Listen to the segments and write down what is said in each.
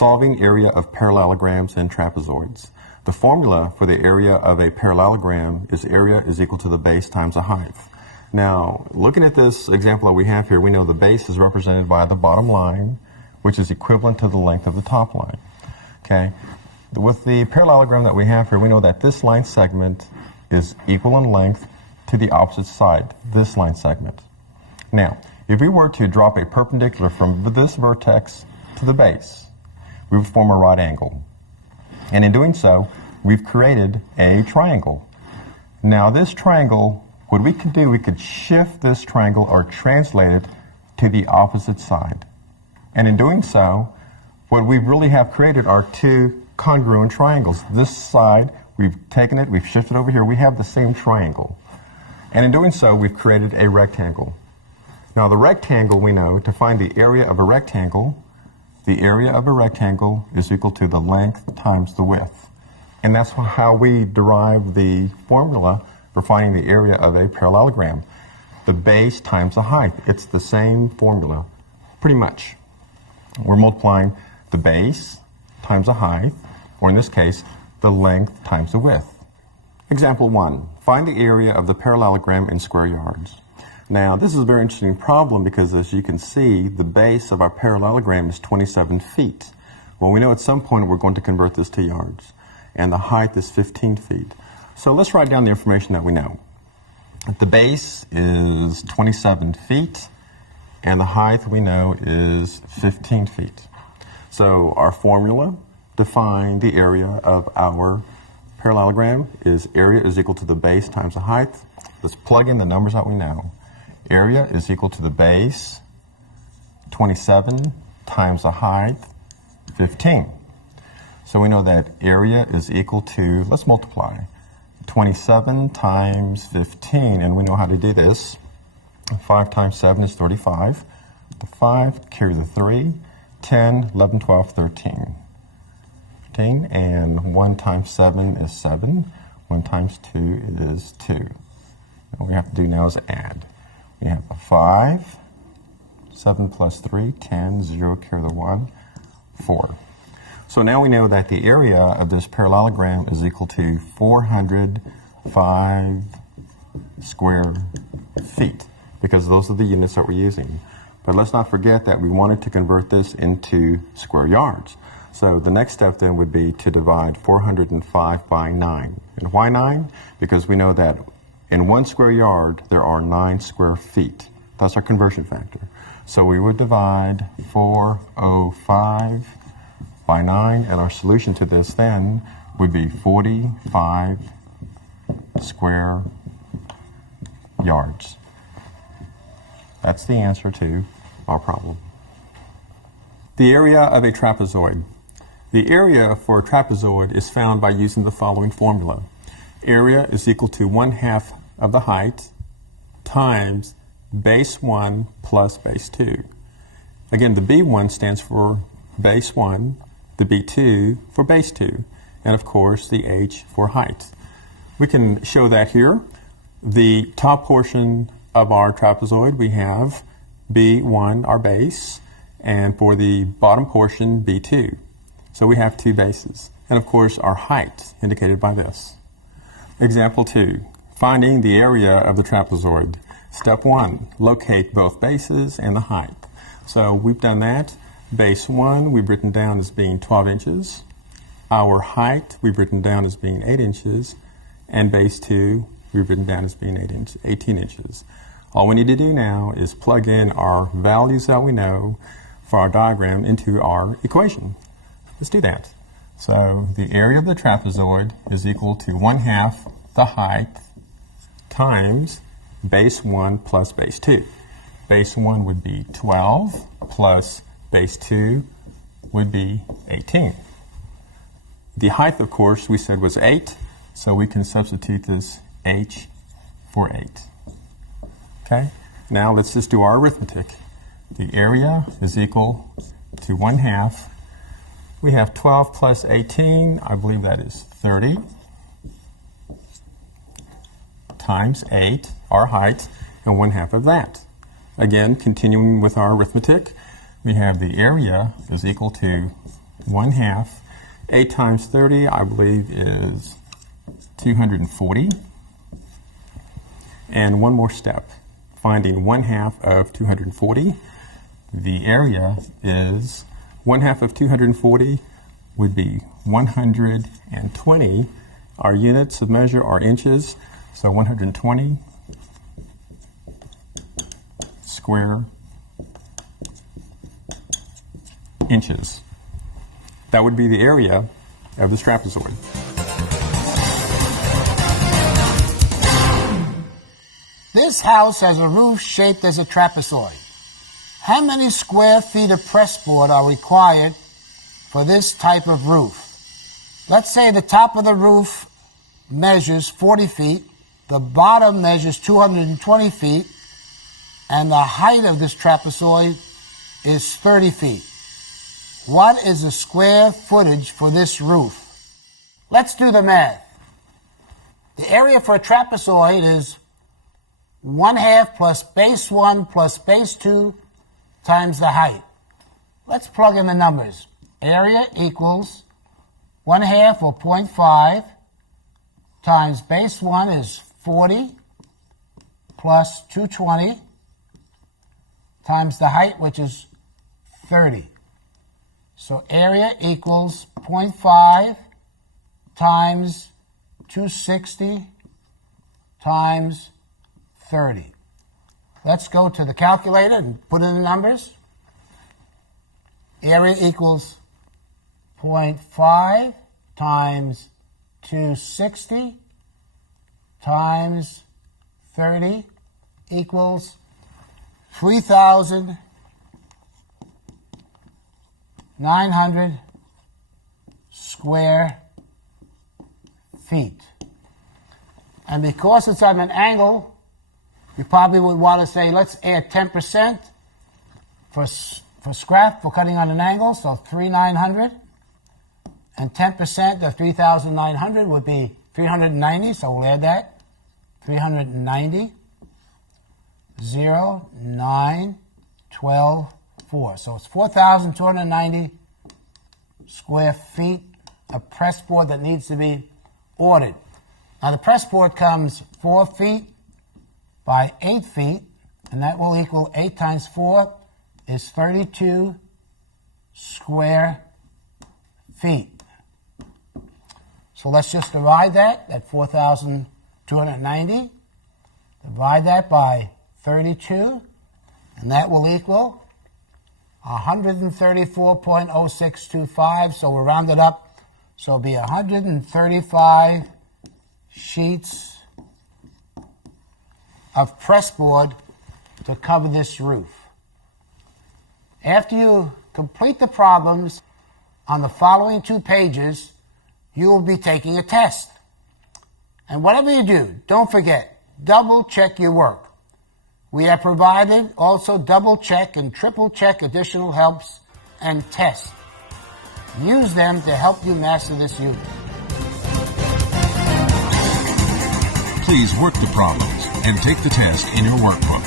Solving area of parallelograms and trapezoids. The formula for the area of a parallelogram is area is equal to the base times the height. Now, looking at this example that we have here, we know the base is represented by the bottom line, which is equivalent to the length of the top line. Okay? With the parallelogram that we have here, we know that this line segment is equal in length to the opposite side, this line segment. Now, if we were to drop a perpendicular from this vertex to the base, we would form a right angle. And in doing so, we've created a triangle. Now, this triangle, what we could do, we could shift this triangle or translate it to the opposite side. And in doing so, what we really have created are two congruent triangles. This side, we've taken it, we've shifted over here, we have the same triangle. And in doing so, we've created a rectangle. Now, the rectangle, we know, to find the area of a rectangle is equal to the length times the width. And that's how we derive the formula for finding the area of a parallelogram. The base times the height. It's the same formula, pretty much. We're multiplying the base times the height, or in this case, the length times the width. Example 1. Find the area of the parallelogram in square yards. Now, this is a very interesting problem because, as you can see, the base of our parallelogram is 27 feet. Well, we know at some point we're going to convert this to yards, and the height is 15 feet. So let's write down the information that we know. The base is 27 feet, and the height we know is 15 feet. So our formula to find the area of our parallelogram is area is equal to the base times the height. Let's plug in the numbers that we know. Area is equal to the base, 27, times the height, 15. So we know that area is equal to, let's multiply, 27 times 15, and we know how to do this. 5 times 7 is 35. The 5, carry the 3, 10, 11, 12, 13. 13, and 1 times 7 is 7. 1 times 2 is 2. All we have to do now is add. We have a 5, 7 plus 3, 10, 0, carry the 1, 4. So now we know that the area of this parallelogram is equal to 405 square feet, because those are the units that we're using. But let's not forget that we wanted to convert this into square yards. So the next step then would be to divide 405 by 9. And why 9? Because we know that in 1 square yard, there are 9 square feet. That's our conversion factor. So we would divide 405 by 9, and our solution to this then would be 45 square yards. That's the answer to our problem. The area of a trapezoid. The area for a trapezoid is found by using the following formula. Area is equal to 1/2 of the height times base 1 plus base 2. Again, the B1 stands for base 1, the B2 for base 2, and of course the H for height. We can show that here. The top portion of our trapezoid, we have B1, our base, and for the bottom portion, B2. So we have 2 bases. And of course our height, indicated by this. Example 2, finding the area of the trapezoid. Step 1, locate both bases and the height. So we've done that. Base 1 we've written down as being 12 inches. Our height we've written down as being 8 inches. And base 2 we've written down as being 18 inches. All we need to do now is plug in our values that we know for our diagram into our equation. Let's do that. So the area of the trapezoid is equal to 1/2 the height times base 1 plus base 2. Base 1 would be 12 plus base 2 would be 18. The height, of course, we said was 8, so we can substitute this H for 8. Okay? Now let's just do our arithmetic. The area is equal to 1/2. We have 12 plus 18, I believe that is 30, times 8, our height, and 1/2 of that. Again, continuing with our arithmetic, we have the area is equal to 1/2. 8 times 30, I believe, is 240. And one more step, finding 1/2 of 240. The area is 1/2 of 240 would be 120. Our units of measure are inches, so 120 square inches. That would be the area of this trapezoid. This house has a roof shaped as a trapezoid. How many square feet of pressboard are required for this type of roof? Let's say the top of the roof measures 40 feet, the bottom measures 220 feet, and the height of this trapezoid is 30 feet. What is the square footage for this roof? Let's do the math. The area for a trapezoid is 1/2 plus base 1 plus base 2 times the height. Let's plug in the numbers. Area equals 1/2 or 0.5 times base 1 is 40 plus 220 times the height, which is 30. So area equals 0.5 times 260 times 30. Let's go to the calculator and put in the numbers. Area equals 0.5 times 260 times 30 equals 3,900 square feet. And because it's on an angle, you probably would want to say, let's add 10% for scrap, for cutting on an angle, so 3,900. And 10% of 3,900 would be 390, so we'll add that. 390, 0, 9, 12, 4. So it's 4,290 square feet of pressboard that needs to be ordered. Now the pressboard comes 4 feet by 8 feet, and that will equal 8 times 4 is 32 square feet. So let's just divide that 4,290. Divide that by 32, and that will equal 134.0625. So we'll round it up. So it'll be 135 sheets of pressboard to cover this roof. After you complete the problems on the following 2 pages, you will be taking a test. And whatever you do, don't forget, double check your work. We have provided also double check and triple check additional helps and tests. Use them to help you master this unit. Please work the problems and take the test in your workbook.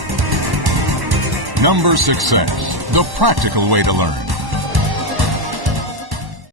Number Success, the practical way to learn.